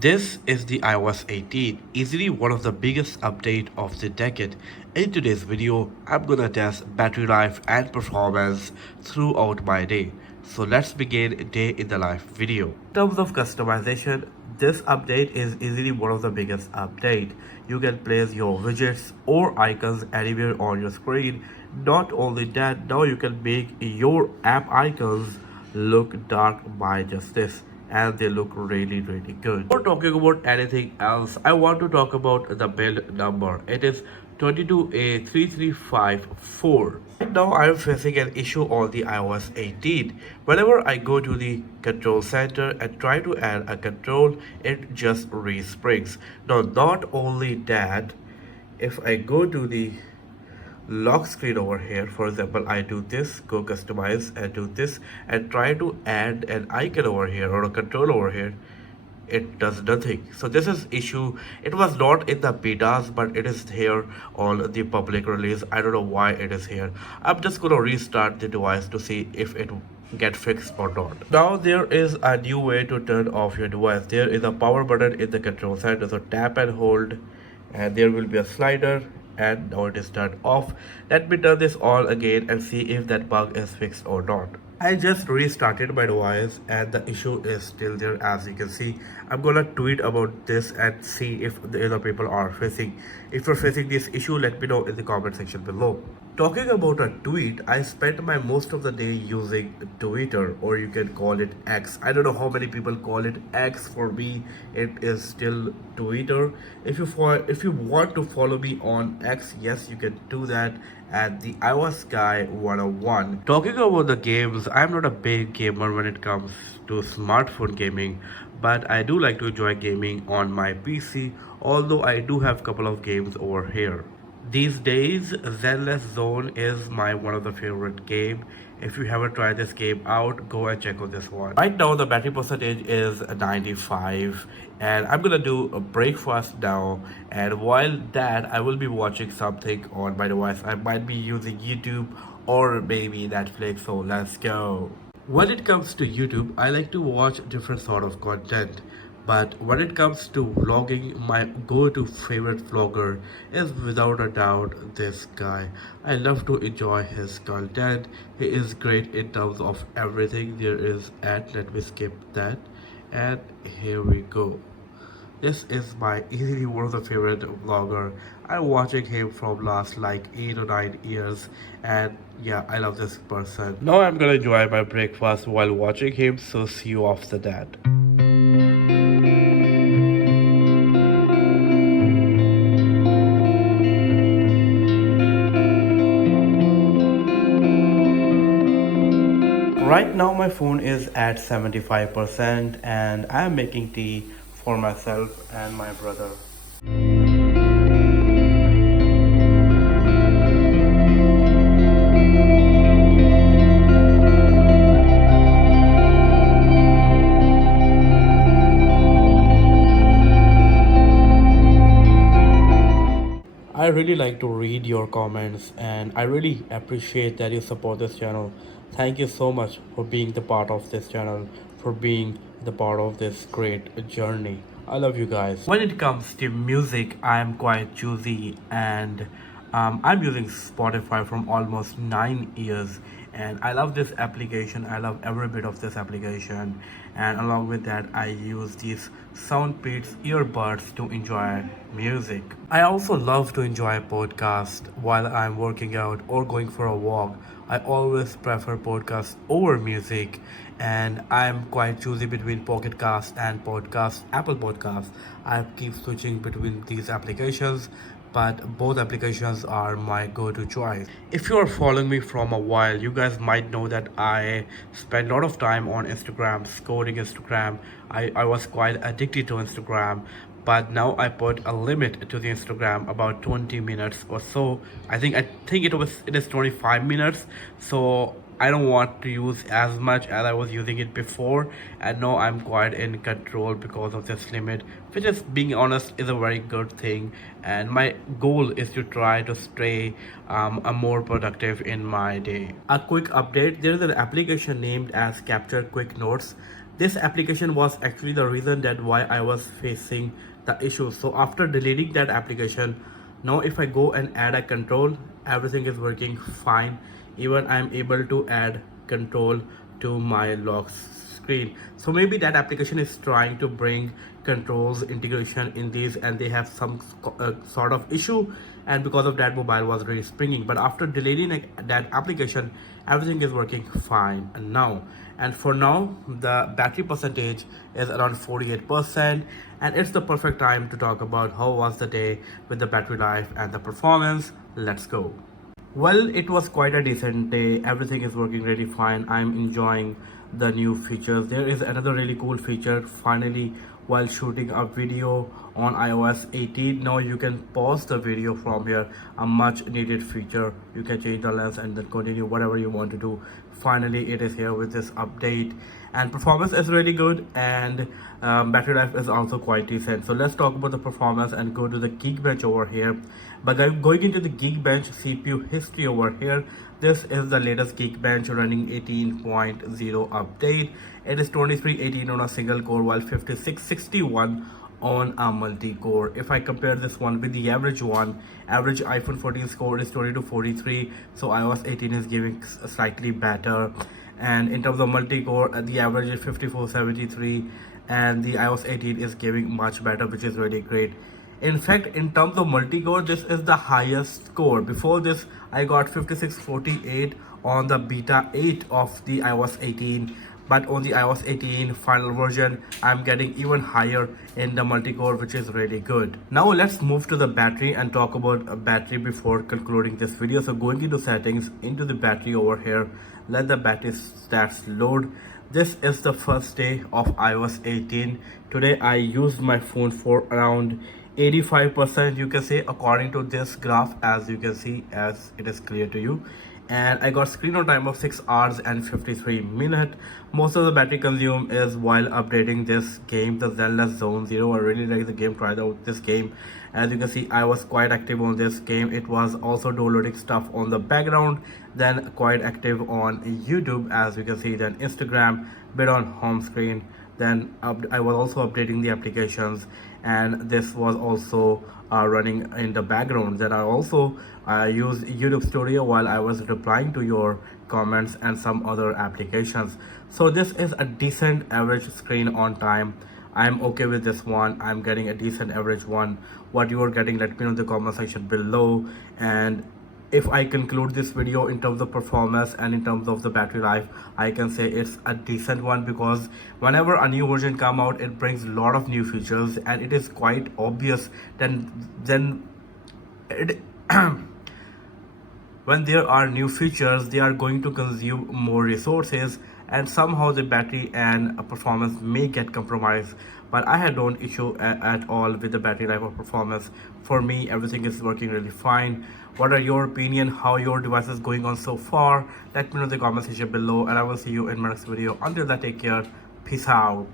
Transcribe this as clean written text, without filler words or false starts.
This is the iOS 18, easily one of the biggest update of the decade. In today's video, I'm gonna test battery life and performance throughout my day. So let's begin day in the life video. In terms of customization, this update is easily one of the biggest update. You can place your widgets or icons anywhere on your screen. Not only that, now you can make your app icons look dark by just this, and they look really good. Before talking about anything else, I want to talk about the build number. It is 22A3354. Right now I am facing an issue on the iOS 18. Whenever I go to the control center and try to add a control, it just resprings. Now not only that, if I go to the lock screen over here, for example, I do this, go customize and do this and try to add an icon over here or a control over here, it does nothing. So this is issue. It was not in the betas, but it is here on the public release. I don't know why it is here. I'm just gonna restart the device to see if it get fixed or not. Now there is a new way to turn off your device. There is a power button in the control center, so tap and hold, and there will be a slider, and now it is turned off. Let me turn this on again and see if that bug is fixed or not. I just restarted my device and the issue is still there. As you can see, I'm gonna tweet about this and see if the other people are facing. If you're facing this issue, let me know in the comment section below. Talking about a tweet, I spent my most of the day using Twitter, or you can call it X. I don't know how many people call it X. For me, it is still Twitter. If you want to follow me on X, yes, you can do that at the iOS Guy 101. Talking about the games, I'm not a big gamer when it comes to smartphone gaming, but I do like to enjoy gaming on my PC, although I do have a couple of games over here. These days, Zenless Zone is my one of the favorite game. If you haven't tried this game out, go and check out this one. Right now, the battery percentage is 95, and I'm gonna do a breakfast now. And while that, I will be watching something on my device. I might be using YouTube or maybe Netflix. So let's go. When it comes to YouTube, I like to watch different sort of content. But when it comes to vlogging, my go-to favorite vlogger is without a doubt this guy. I love to enjoy his content. He is great in terms of everything there is at. Let me skip that. And here we go. This is my easily one of the favorite vlogger. I'm watching him from last like 8 or 9 years, and yeah, I love this person. Now I'm gonna enjoy my breakfast while watching him, so see you after that. Right now my phone is at 75% and I am making tea for myself and my brother. I really like to read your comments and I really appreciate that you support this channel. Thank you so much for being the part of this channel, for being the part of this great journey. I love you guys. When it comes to music, I am quite choosy, and I'm using Spotify from almost 9 years, and I love this application. I love every bit of this application, and along with that, I use these Soundbeats earbuds to enjoy music. I also love to enjoy podcast while I'm working out or going for a walk. I always prefer podcast over music, and I'm quite choosy between Pocket Cast and Podcast Apple Podcast. I keep switching between these applications, but both applications are my go-to choice. If you are following me from a while, you guys might know that I spend a lot of time on Instagram, scrolling Instagram. I was quite addicted to Instagram, but now I put a limit to the Instagram, about 20 minutes or so. I think it is 25 minutes. So I don't want to use as much as I was using it before, and now I'm quite in control because of this limit, which is, being honest, is a very good thing. And my goal is to try to stay a more productive in my day. A quick update: there is an application named as Capture Quick Notes. This application was actually the reason that why I was facing the issue. So after deleting that application, now if I go and add a control, everything is working fine. Even I'm able to add control to my lock screen. So maybe that application is trying to bring controls integration in these, and they have some sort of issue, and because of that mobile was really springing. But after deleting that application, everything is working fine now. And for now the battery percentage is around 48%, and it's the perfect time to talk about how was the day with the battery life and the performance. Let's go. Well, it was quite a decent day. Everything is working really fine. I'm enjoying the new features. There is another really cool feature. Finally, while shooting a video on iOS 18, now you can pause the video from here. A much needed feature. You can change the lens and then continue whatever you want to do. Finally, it is here with this update, and performance is really good, and battery life is also quite decent. So let's talk about the performance and go to the Geekbench over here. But I'm going into the Geekbench CPU history over here. This is the latest Geekbench running 18.0 update. It is 2318 on a single core, while 5661 on a multi-core. If I compare this one with the average one, average iPhone 14 score is 2243, so iOS 18 is giving slightly better. And in terms of multi-core, the average is 5473, and the iOS 18 is giving much better, which is really great. In fact, in terms of multi-core, this is the highest score. Before this, I got 5648 on the beta 8 of the iOS 18, but on the iOS 18 final version, I'm getting even higher in the multi-core, which is really good. Now let's move to the battery and talk about a battery before concluding this video. So going into settings, into the battery over here, let the battery stats load. This is the first day of iOS 18. Today I used my phone for around 85%, you can say, according to this graph, as you can see, as it is clear to you. And I got screen on time of 6 hours and 53 minutes. Most of the battery consumed is while updating this game, the Zenless Zone Zero. I really like the game, tried out this game. As you can see, I was quite active on this game. It was also downloading stuff on the background, then quite active on YouTube, as you can see, then Instagram, bit on home screen. Then I was also updating the applications, and this was also running in the background. Then I also used YouTube Studio while I was replying to your comments and some other applications. So this is a decent average screen on time. I'm okay with this one. I'm getting a decent average one. What you are getting, let me know in the comment section below. And if I conclude this video in terms of performance and in terms of the battery life, I can say it's a decent one, because whenever a new version come out, it brings a lot of new features, and it is quite obvious then it when there are new features, they are going to consume more resources, and somehow the battery and performance may get compromised. But I had no issue at all with the battery life or performance. For me, everything is working really fine. What are your opinion? How your device is going on so far? Let me know in the comment section below, and I will see you in my next video. Until then, take care. Peace out.